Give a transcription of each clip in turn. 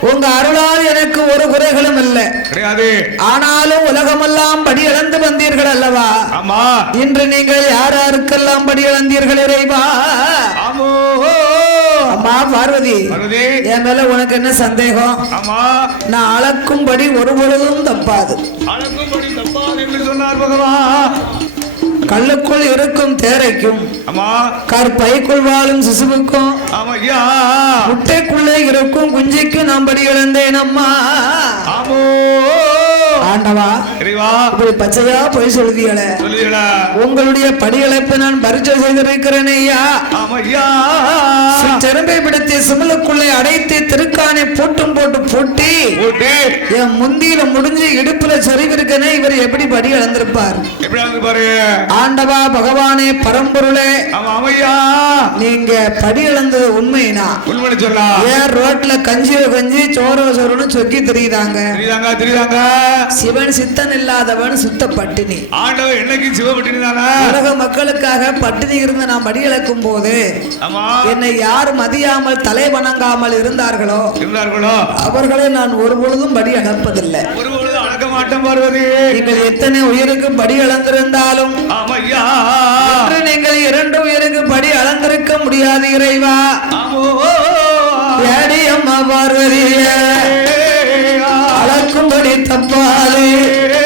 உங்க அருளால் எனக்கு ஒரு குறைகளும் இல்லை. கிடையாது. ஆனாலும் உலகமெல்லாம் படி இழந்து வந்தீர்கள் அல்லவா? ஆமா. இன்று நீங்கள் யார் யாருக்கெல்லாம் படி இழந்தீர்கள் இறைவா அம்மா பார்வதி என் மேல உனக்கு என்ன சந்தேகம்? நான் அளக்கும்படி ஒரு பொழுதும் தப்பாது. அழகும்படி தப்பாது என்று சொன்னார் பகவான். கல்லுக்குள் இருக்கும் தேரைக்கும் ஆமா. கற்பைக்குள் வாழும் சிசுவுக்கும் ஆமா ஐயா. முட்டைக்குள்ளே இருக்கும் குஞ்சிக்கும் நான் படி இழந்தேன் அம்மா ஆமோ. ஆண்டவா இப்படி பச்சையா போய் சொல்லுடா உங்களுடைய படியழைப்பை நான் பரிச்சை செய்திருக்கிறேன் ஐயா. செரும்பை பிடித்து சிமலுக்குள்ளே அடைத்து திருக்கானை போட்டும் போட்டு பூட்டி என் முந்தியில முடிஞ்சு இடுப்புல சரிவிருக்கனே இவர் எப்படி படி இழந்திருப்பார் ஆண்டவா பகவானே பரம்பொருளே. நீங்க படி இழந்தது உண்மைனா? ஏன் ரோட்ல கஞ்சியோ கஞ்சி சோரோ சோறுன்னு சொக்கி தெரியுதாங்க? தெரியுதாங்க தெரியுதாங்க. சிவன் சித்தன் இல்லாதவன் சுத்த பட்டினி ஆண்டவர் என்னைக்கு சிவப்பட்டினானா உலக மக்களுக்காக பட்டினி இருந்து நான் படி இழக்கும் போது என்னை யார் மதியாமல் தலை வணங்காமல் இருந்தார்களோ இருந்தார்களோ? அவர்களை நான் ஒரு பொழுதும் படி அளப்பதில்லை ஒரு பொழுது அடக்க மாட்டேன் பார்வதி. நீங்கள் எத்தனை உயிருக்கு படி அளந்திருந்தாலும் ஆமா ஐயா இன்று நீங்கள் இரண்டு உயிருக்கு படி அளந்திருக்க முடியாது இறைவா. ஏடி அம்மா பார்வதிய. அளக்கும்படி தப்பாலே.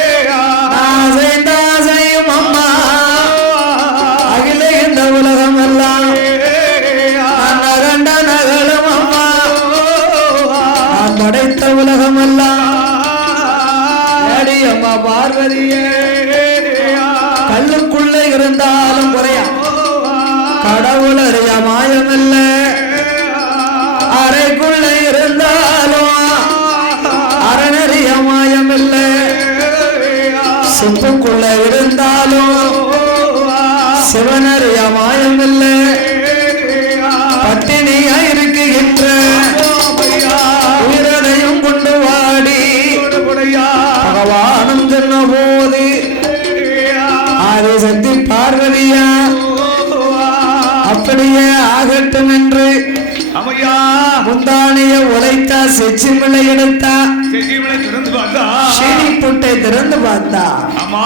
சிவனறிய மாயமில்ல பட்டினியா இருக்குகின்ற உயிரனையும் கொண்டு வாடி. பகவானும் சொன்ன போது ஆதிசக்தி பார்வதியா? அப்படியே ஆகட்டும் என்று முந்தானிய உழைத்தா செச்சிமிளை எடுத்தா பார்த்தா புட்டை திறந்து பார்த்தா ஆமா.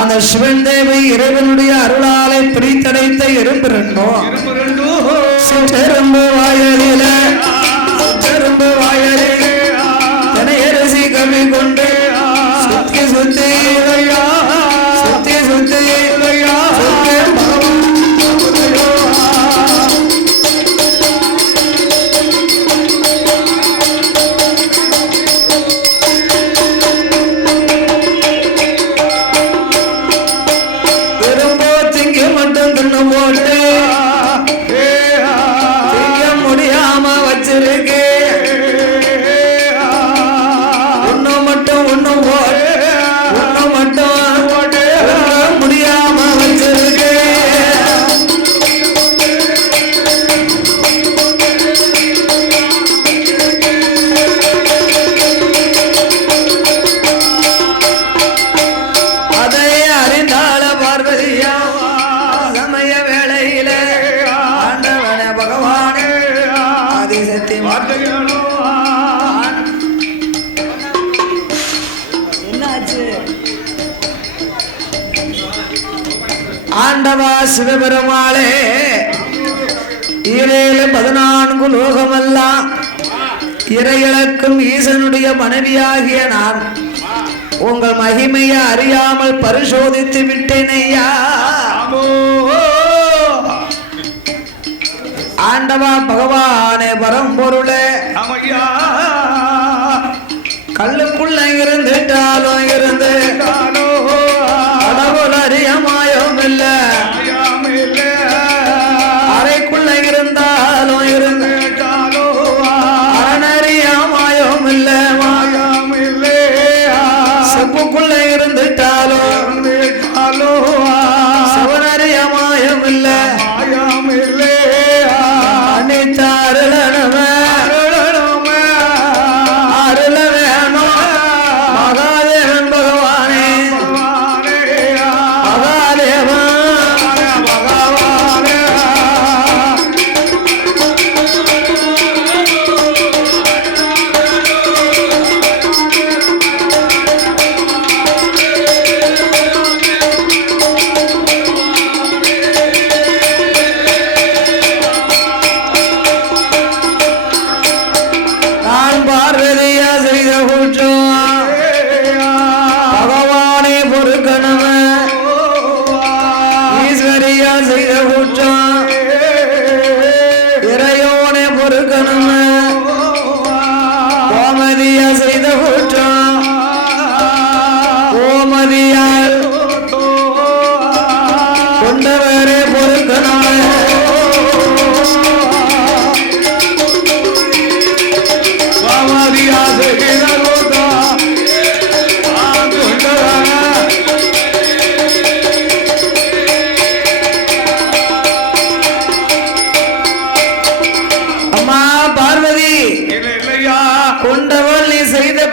அந்த சிவன் தேவி இறைவனுடைய அருளாலை பிரித்தடைத்த எறும்பு ரெண்டும் சிற்றெரும்பு வாயலில ஆண்டவா சிவபெருமாளே. ஈரேழு பதினான்கு லோகமெல்லாம் இறையிழக்கும் ஈசனுடைய மனைவியாகிய நான் உங்கள் மகிமையை அறியாமல் பரிசோதித்து விட்டேனையா ஆண்டவா பகவானே பரம்பொருளே. கல்லுக்குள்ள இருந்துட்டாலும் இருந்து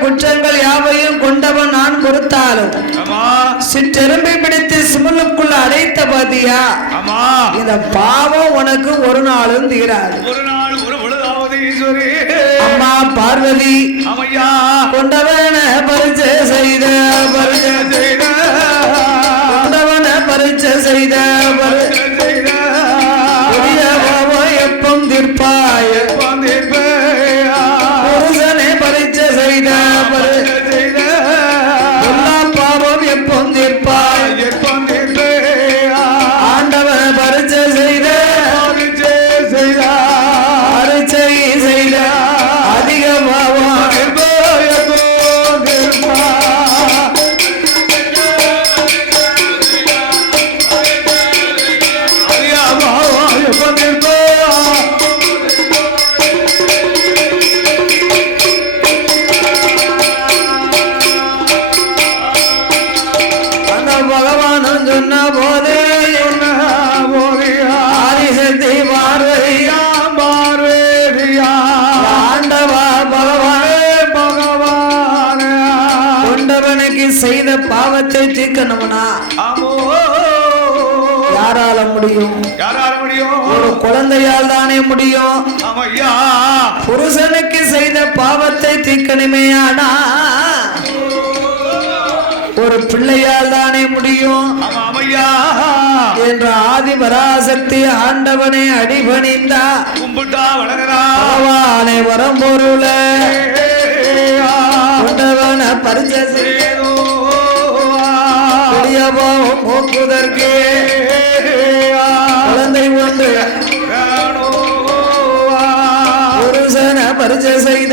குற்றங்கள் யாவையும் கொண்டவன் நான் கொடுத்தாலும் சிற்றெரும்பை பிடித்து சிமலுக்குள்ள அடைத்த பாத்தியா? இந்த பாவம் உனக்கு ஒரு நாளும் தீராது. அம்மா பார்வதி கொண்டவன பரிச்சை செய்த பரிச்சை செய்த கொண்டவன பரிச்சை செய்த பரிச்சை ஆனா ஒரு பிள்ளையால் தானே முடியும். என்ற ஆதி பராசக்தி ஆண்டவனை அடிபணிந்தா. கும்பிட்டா பகவானை வரம் பொருள. கொண்டவனை செய்யும் போக்குதற்கு. குழந்தை ஒன்று புருஷனை பரிச்சை செய்த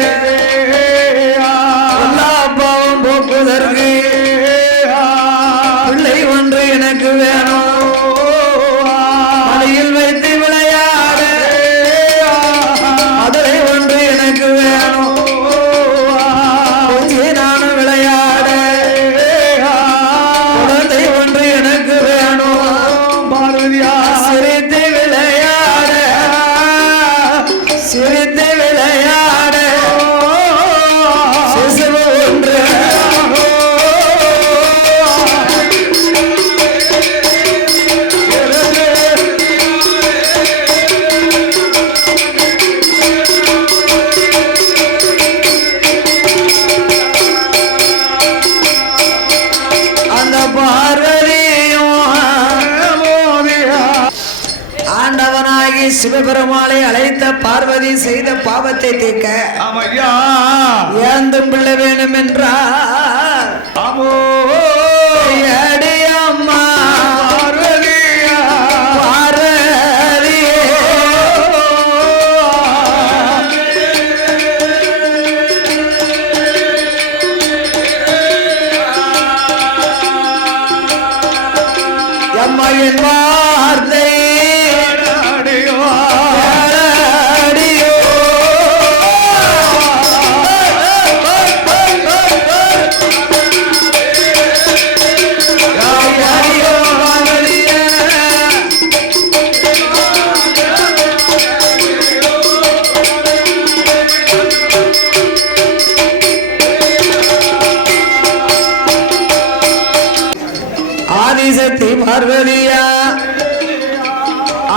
ஆதிசக்தி பார்வதியா?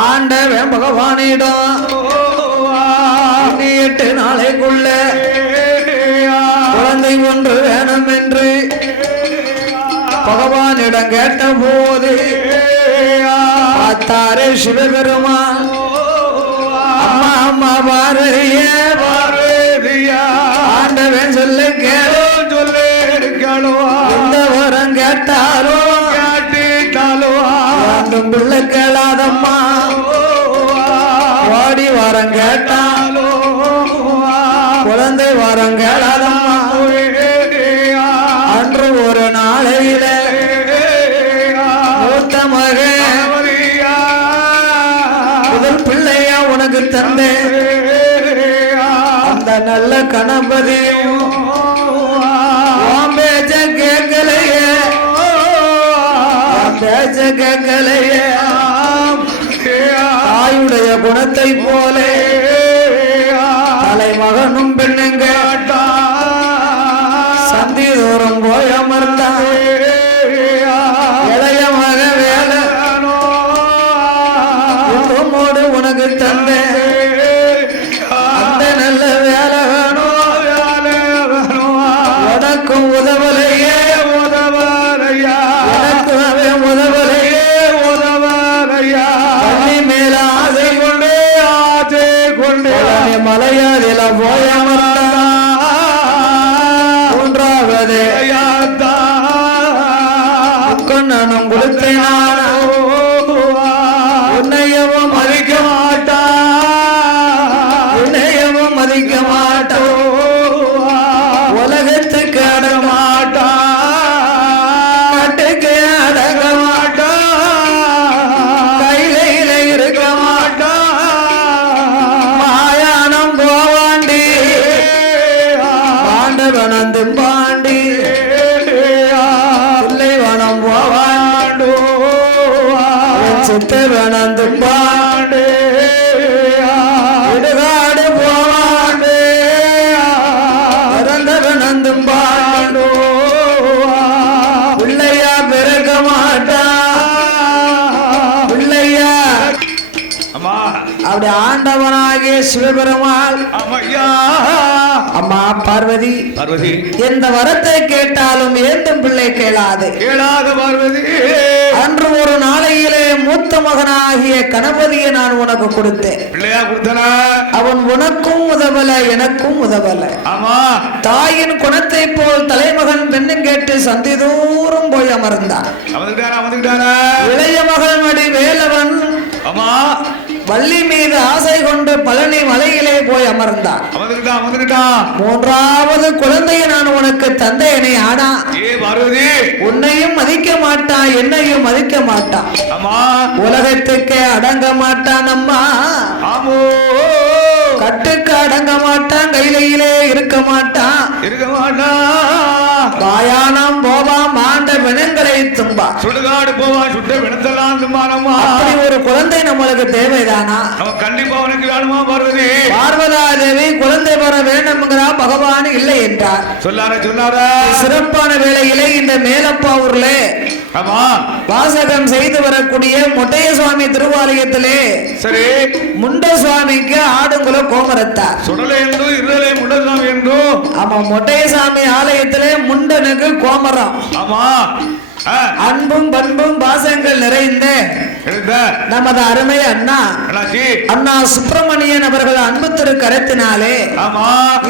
ஆண்டவன் பகவானிடம் எட்டு நாளைக்குள்ள குழந்தை ஒன்று வேணும் என்று பகவானிடம் கேட்ட போது பார்த்தாரே சிவபெருமான். அம்மா அம்மா பார்வதியே பார்வதியா. ஆண்டவன் சொல்ல கேளு சொல்லு கேளுவா எந்த வரம் கேட்டாரோ வேண்டும் பிள்ளை கேளாதம்மா ஓடி வரம் கேட்டாலோ குழந்தை வரம் கேளாதம்மா. அன்று ஒரு நாளையில மூத்த மகன் முதல் பிள்ளையா உனக்கு தந்தேன். அந்த நல்ல கணபதியே குணத்தை போலே சித்தவனந்து பாண்டு இடுகாடு போவாண்டு. இறந்தவனந்து பாண்டு பிள்ளையா பிறக்க மாட்டா. பிள்ளையா. அம்மா. அப்படி ஆண்டவனாகிய சிவபெருமாள். அம்மையா அம்மா பார்வதி. பார்வதி. எந்த வரத்தை கேட்டாலும் ஏந்தும் பிள்ளை கேளாது. கேளாத பார்வதி. அன்று ஒரு நாளையிலே மூத்த மகனாகிய கணபதியை நான் உனக்கு கொடுத்தேன். பிள்ளையா கொடுத்தன? அவன் உனக்கும் உதவல எனக்கும் உதவல. ஆமா. தாயின் குணத்தை போல் தலைமகன் பெண்ணும் கேட்டு சந்தி தூரம் போய் அமர்ந்தான். இளைய மகன் மடி வேலவன். ஆமா. வள்ளி மீது ஆசை கொண்டு பழனி மலையிலே போய் அமர்ந்தான் மூன்றாவது குழந்தையை நான் உனக்கு தந்தையனை ஆனா உன்னையும் மதிக்க மாட்டான் என்னையும் மதிக்க மாட்டான் உலகத்துக்கே அடங்க மாட்டான் அம்மா கட்டுக்கு அடங்க மாட்டான் கையிலே இருக்க மாட்டான். இருக்க மாட்டா! வாயானம் போவான் மாண்ட வினங்களை தும்பா சுடுகாடு போவான் சுட்ட ஒரு குழந்தை நம்மளுக்கு தேவைதானா? கண்டிப்பா உனக்கு வேணுமா பார்வதி? பார்வதா தேவி குழந்தை பெற வேண்டும்ங்கிறா பகவான் இல்லை என்றார். சொல்லார சொல்லாரா. சிறப்பான வேளையிலே இந்த மேலப்பாவூர்ல ஆமா. வாசகம் செய்து வரக்கூடிய மொட்டைய சுவாமி திருவாலயத்திலே சரி. முண்ட சுவாமிக்கு ஆடுங்குல கோமரத்தார். சுடலை இருதலை முடலாம் என்றும் ஆமா மொட்டைய சாமி ஆலயத்திலே முண்டனுக்கு கோமரம். ஆமா. அன்பும் பண்பும் பாசங்கள் நிறைந்த நமது அருமை அண்ணா. அண்ணா சுப்பிரமணியன் அவர்கள் அன்பு திரு கரத்தினாலே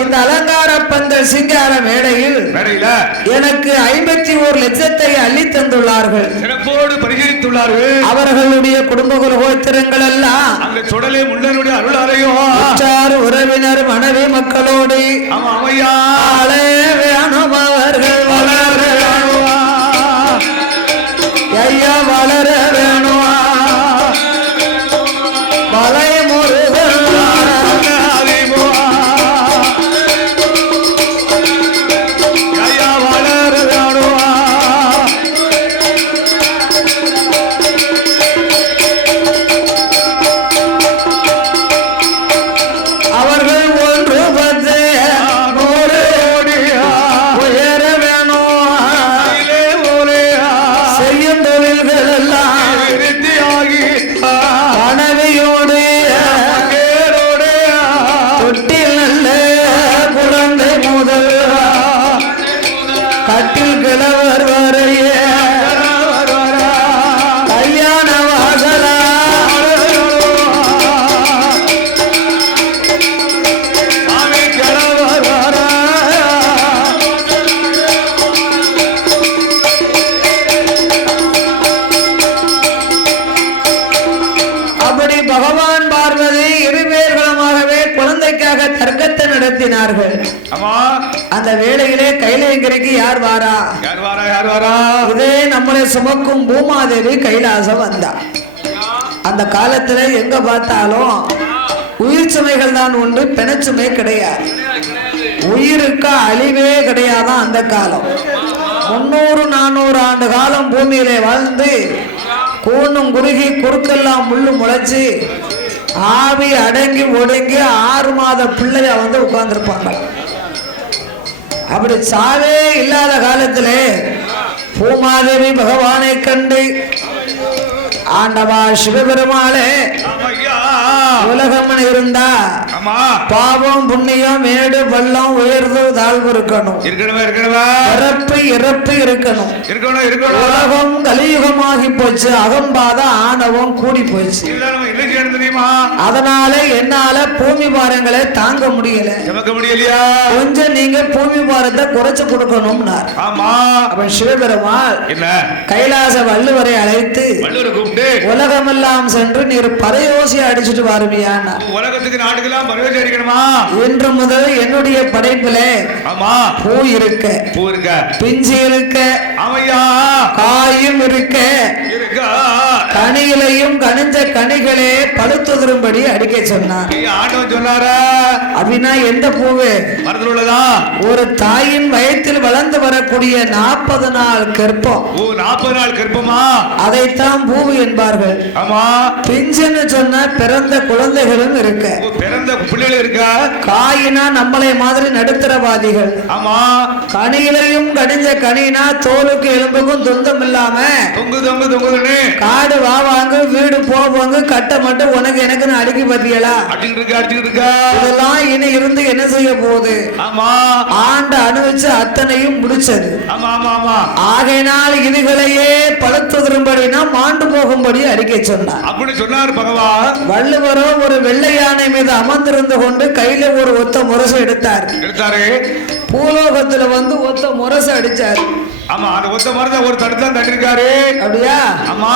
இந்த அலங்கார பந்தல் சிங்கார மேடையில் எனக்கு ஐம்பத்தி ஓர் லட்சத்தை அள்ளி தந்துள்ளார்கள். சிறப்போடு பரிசீலித்துள்ளார்கள். அவர்களுடைய குடும்ப குலகோத்திரங்கள் எல்லாம் சுடலை முண்டனுடைய அருளாலையும் உற்றார் உறவினர் மனைவி மக்களோடு ஆமா அந்த வேளையிலே கைலேங்கரைக்கு யார் வாரா? யார் வாரா யார் வாரா? இதே நம்மளை சுமக்கும் பூமாதேவி கைலாசம் வந்தா. அந்த காலத்துல எங்க பார்த்தாலும் உயிர் சுமைகள் தான் உண்டு பிணச்சுமை கிடையாது. உயிருக்கு அழிவே கிடையாதான் அந்த காலம். முன்னூறு நானூறு ஆண்டு காலம் பூமியிலே வாழ்ந்து கூணும் குறுகி குறுக்கெல்லாம் முள்ளு முளைச்சு ஆவி அடங்கி ஒடுங்கி ஆறு மாத பிள்ளைய வந்து உட்கார்ந்துருப்பாங்க. அப்படி சாவே இல்லாத காலத்திலே பூமாதேவி பகவானை கண்டு ஆண்டவா சிவபெருமாளே உலகம்னு இருந்தா ஆமா. பாவம் புண்ணியம் மேடு பள்ளம் உயர்வு தாழ்வு இருக்கணும். இருக்கணுமா இருக்கணுமா? பிறப்பு இறப்பு இருக்கணும். இருக்கணும் இருக்கணும். உலகம் கலியுகமாகி போச்சு. அகம்பாத ஆணவம் கூடி போச்சு. தெரியுமா? அதனால என்னால பூமி பாரங்களை தாங்க முடியல. முடியலையா? கொஞ்சம் நீங்க பூமி பாரத்தை குறைச்சு கொடுக்கணும்னார். ஆமா. அப்ப சிவபெருமாள் என்ன? கைலாச வள்ளுவரை அழைத்து வள்ளுவரை கூப்பிட்டு உலகமெல்லாம் சென்று நீர் பறையோசி அடிச்சிட்டு வருவியான்னா உலகத்துக்கு நாட்டுக்கெல்லாம் பரவேசி அடிக்கணுமா இன்று முதல் என்னுடைய படைப்புல ஆமா. பூ இருக்க. பூ இருக்க. பிஞ்சு இருக்க. ஆமையா காயும் இருக்க. கனியிலையும் கனிஞ்ச கனிகளே பழுத்துதரும்படி அடிக்க சொன்னார். நீ ஆண்டவன் சொன்னாரா? அப்படின்னா எந்த பூவு? மரத்தில் உள்ளதா? ஒரு தாயின் வயத்தில் வளர்ந்து வரக்கூடிய நாற்பது நாள் கற்பம் ஓ நாற்பது நாள் கற்பமா அதைத்தான் பூவு என்பார்கள். ஆமா. பிஞ்சுன்னு சொன்ன பிறந்த குழந்தைகளும் இருக்க. பிறந்த பிள்ளைகள் இருக்கா? காயினா நம்மளை மாதிரி நடுத்தரவாதிகள். ஆமா. கனியிலையும் கனிஞ்ச கனினா தோலுக்கு எலும்புக்கும் துந்தம் இல்லாம தொங்கு தொங்கு தொங்குதுன்னு. காடு வா வாங்க வீடு போவாங்க கட்ட மட்டும் உனக்கு எனக்குன்னு அடுக்கி பத்தியலா இதெல்லாம் இனி இருந்து என்ன செய்ய போகுது? ஆமா. ஆண்டு அனுபவிச்சு அத்தனையும் முடிச்சது. ஆமா ஆமா ஆமா. ஆகையினால் இதுகளையே பழுத்துதரும்படினா மாண்டு போகும்படி அறிக்கை சொன்னார். அப்படி சொன்னார் பகவான். வள்ளுவரோ ஒரு வெள்ளை யானை மீது அமர்ந்திருந்து கொண்டு கையில ஒரு ஒத்த முரசு எடுத்தார். எடுத்தாரு. பூலோகத்துல வந்து ஒத்த முரசு அடிச்சார். ஆமா அந்த ஒத்த மரத்தை ஒரு தடுத்து தான் தட்டிருக்காரு. அப்படியா? ஆமா.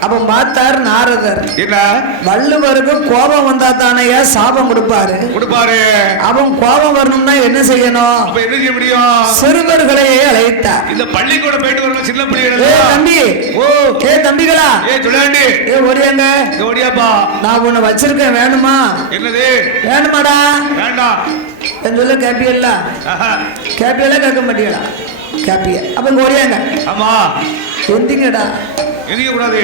அப்ப பார்த்தார் நாரதர். என்ன? வள்ளுவருக்கு கோபம் வந்தா தானையா சாபம் கொடுப்பாரு. கொடுப்பாரு. அவன் கோபம் வரணும்னா என்ன செய்யணும்? அப்ப என்ன செய்ய முடியும்? சிறுவர்களையே அழைத்தார். இந்த பள்ளிக்கூடம் போயிட்டு வரணும் சின்ன பிள்ளைகள் தம்பி. ஓ. ஏ தம்பிகளா? ஏ சொல்லாண்டி ஏ ஓடியாங்க. ஓடியாப்பா. நான் உன்னை வச்சிருக்கேன் வேணுமா? என்னது? வேணுமாடா? வேண்டாம் என் சொல்ல கேப்பியல்ல. ஆஹா. கேப்பியல கேட்க மாட்டீங்களா கேப்பிய. அப்ப இங்க ஓடியாங்க. ஆமா. எந்திங்கடா. எதிக்க கூடாது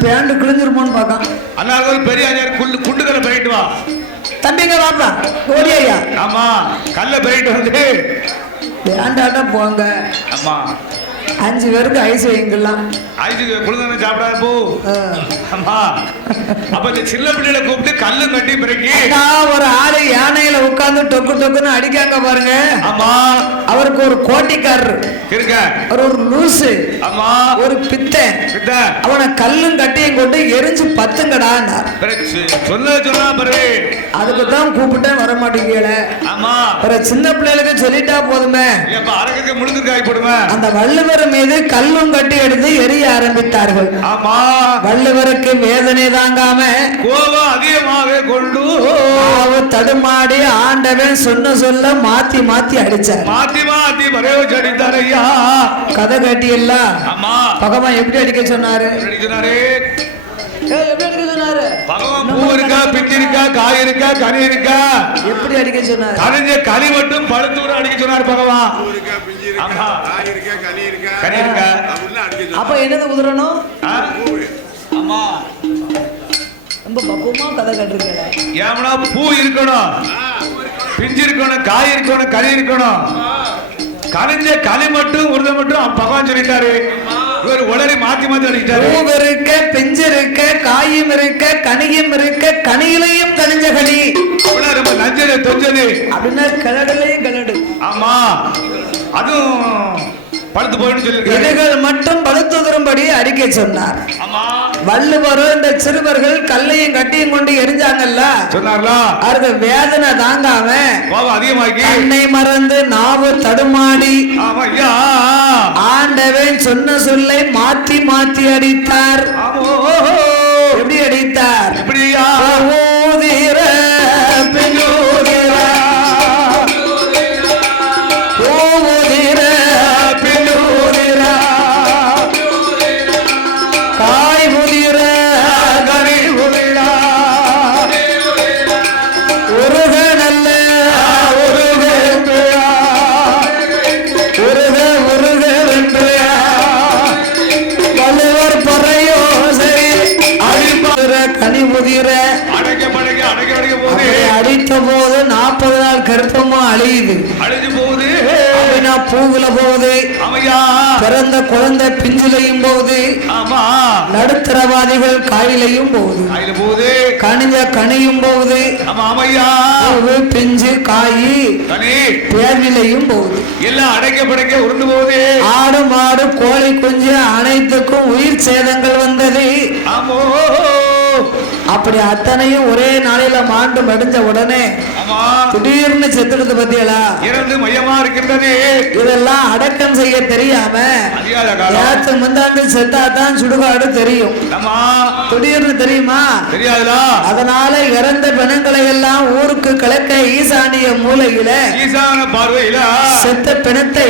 பேண்ட் கிழிஞ்சிருமோன்னு பார்க்கான். ஒரு பெரிய அஞ்சாறு குண்டு குண்டுகளை போயிட்டு வா. தம்பிங்க வாப்பா. ஓடியா ஆமா. கல்ல போயிட்டு வந்து. வேண்டாட்டா போங்க. ஆமா. அஞ்சு பேருக்கு ஐஸ் வைங்கலாம் ஐஸ் குழந்தை சாப்பிடாது போ. ஆமா அப்ப இந்த சின்ன பிள்ளைகளை கூப்பிட்டு கல்லு கட்டி பிறக்கி. ஒரு ஆளு யானையில உட்கார்ந்து டொக்கு டொக்குன்னு அடிக்காங்க பாருங்க. ஆமா அவருக்கு ஒரு கோட்டிக்காரர். இருக்க அவர் ஒரு லூசு. ஆமா ஒரு பித்தன் கிட்ட அவனை கல்லும் கட்டியும் கொண்டு எரிஞ்சு பத்துங்கடான்னார். சொல்ல சொன்னா பாரு அதுக்கு தான் கூப்பிட்டேன் வர மாட்டேங்கல ஆமா சின்ன பிள்ளைகளுக்கு சொல்லிட்டா போதுமே. அரகுக்கு முழுந்து காய் போடுவேன் அந்த வள்ளுவர் மீது கல்லும் கட்டி எடுத்து எரிய ஆரம்பித்தார்கள். ஆமா. வள்ளுவருக்கு வேதனை தாங்காம கோபம் அதிகமாக கொண்டு தடுமாடி ஆண்டவன் சொன்ன சொல்ல மாத்தி மாத்தி அடிச்சார். மாத்தி மாத்தி வரவே அடித்தார் ஐயா. கதை கட்டியல்ல. ஆமா. பகவான் எப்படி அடிக்க சொன்னாரு? எப்படி சொன்னாரு எப்படி அடிக்க சொன்னாரு? கனி இருக்கா? எப்படி அடிக்க சொன்னாரு? கனிஞ்ச கனி மட்டும் பழுத்தூர அடிக்க சொன்னார் பகவான். சொல்லு. அப்ப என்னது உதிரணும் ஆ? ஆமா ரொம்ப பக்குவமா கதை கட்டிருக்கேன் ஏமனா பூ இருக்கணும். பிஞ்சு இருக்கணும் காய் இருக்கணும் கனி இருக்கணும். கனிஞ்ச களி மட்டும் உருதை மட்டும் பகவான் சொல்லிட்டாரு. இவர் உளறி மாத்தி மாத்தி அடிக்கிட்டாரு பூ இருக்க பிஞ்சு இருக்க காயும் இருக்க கனியும் இருக்க கனியிலையும் கனிஞ்ச கனி. அப்படின்னா ரொம்ப நஞ்சது தொஞ்சது அப்படின்னா கிழடுலையும் கிழடு ஆமா. அதுவும் படுத்து போயிட்டு சொல்லியிருக்காரு. இலைகள் மட்டும் பழுத்துதரும்படி அறிக்கை சொன்னார். வள்ளுவரும் இந்த சிறுவர்கள் கல்லையும் கட்டியும் கொண்டு எரிஞ்சாங்கல்ல? சொன்னார்களா அதுக்கு வேதனை தாங்காம அதிகமாக்கி கண்ணை மறந்து நாவு தடுமாடி ஆண்டவன் சொன்ன சொல்லை மாத்தி மாத்தி அடித்தார். எப்படி அடித்தார்? எப்படியா ஊதிர பூவுல போகுது. பிறந்த குழந்தை பிஞ்சிலையும் போகுது. நடுத்தரவாதிகள் காயிலையும் போகுது. கனிஞ்ச கனியும் போகுது. பிஞ்சு காய் கனி. பேர்விலையும் போகுது. எல்லாம் அடைக்க படைக்க உருண்டு போகுது. ஆடு மாடு கோழி குஞ்சு அனைத்துக்கும் உயிர் சேதங்கள் வந்தது. ஆமோ. அப்படி அத்தனையும் ஒரே நாளையில மாண்டு மடிஞ்ச உடனே திடீர்னு செத்துடுது பத்தியலா இறந்து மையமா இருக்கின்றது. இதெல்லாம் அடக்கம் செய்ய தெரியாம ஏத்து முந்தாண்டு செத்தாதான் சுடுகாடு தெரியும். திடீர்னு தெரியுமா? தெரியாதுலா அதனால இறந்த பிணங்களை எல்லாம் ஊருக்கு கலக்க ஈசானிய மூலையில ஈசான பார்வையில. செத்த பிணத்தை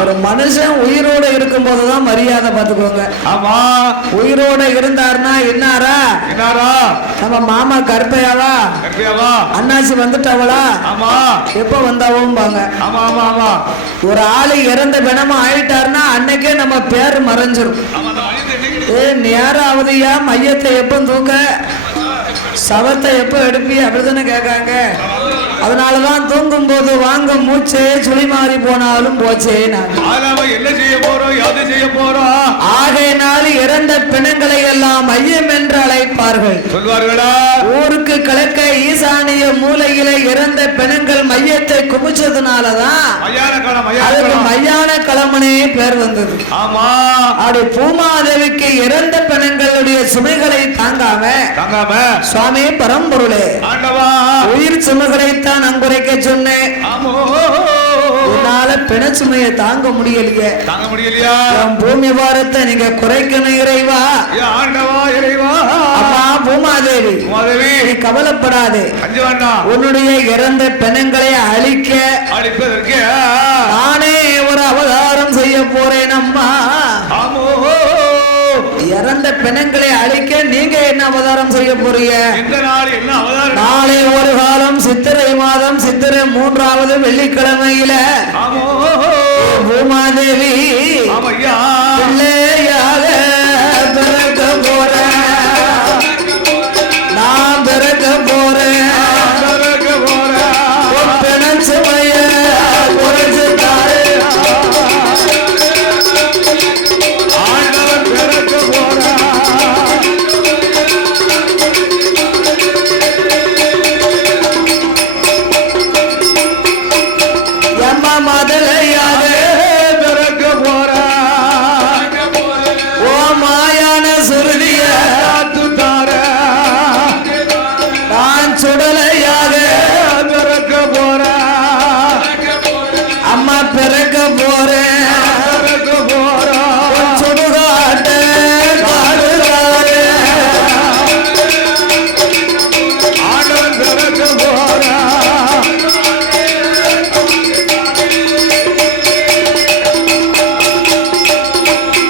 ஒரு மனுஷன் உயிரோட இருக்கும் போதுதான் மரியாதை பார்த்துக்கோங்க. ஆமா. உயிரோட இருந்தாருன்னா என்னாரா? நம்ம மாமா கருப்பையாவா? அண்ணாச்சி வந்துட்டாவளா ஆமா. எப்ப வந்தாவோம்பாங்க. ஆமா ஆமா ஆமா. ஒரு ஆளு இறந்த பிணமா ஆயிட்டாருன்னா அன்னைக்கே நம்ம பேர் மறைஞ்சிரும். ஏ நேரம் ஆகுதுயா மையத்தை எப்ப தூக்க? சவத்தை எப்ப எடுப்பி? அப்படிதானே கேட்காங்க. அதனாலதான் தூங்கும் போது வாங்க மூச்சே சுழி மாறி போனாலும் போச்சே என்ன செய்ய போறோம் யாது செய்ய போறோம் ஆகையினால் இறந்த பிணங்களை எல்லாம் மையம் என்று அழைப்பார்கள். சொல்வார்களா? ஊருக்கு கலக்க ஈசானிய மூலையில இறந்த பிணங்கள் மையத்தை குமிச்சதுனாலதான் மயான அதுக்கு களமனே பேர் வந்தது. ஆமா. அப்படி பூமாதேவிக்கு இறந்த பிணங்களுடைய சுமைகளை தாங்காம தாங்காம. சுவாமி பரம்பொருளே உயிர் சுமைகளைத்தான் அங்குரைக்க சொன்னேன். ஆமோ. என்னால பிண சுமையை தாங்க முடியலையே. தாங்க முடியலையா? என் பூமி பாரத்தை நீங்க குறைக்கணும் இறைவா. ஆண்டவா இறைவா. அம்மா பூமாதேவி மாதவி நீ கவலைப்படாதே. உன்னுடைய இறந்த பிணங்களை அழிக்க அடிப்பதற்கு நானே ஒரு அவதாரம் செய்ய போறேன் அம்மா. பிணங்களை அழிக்க நீங்க என்ன அவதாரம் செய்ய போறீங்க? நாள் ஒரு காலம் சித்திரை மாதம் சித்திரை மூன்றாவது வெள்ளிக்கிழமையில பூமாதேவி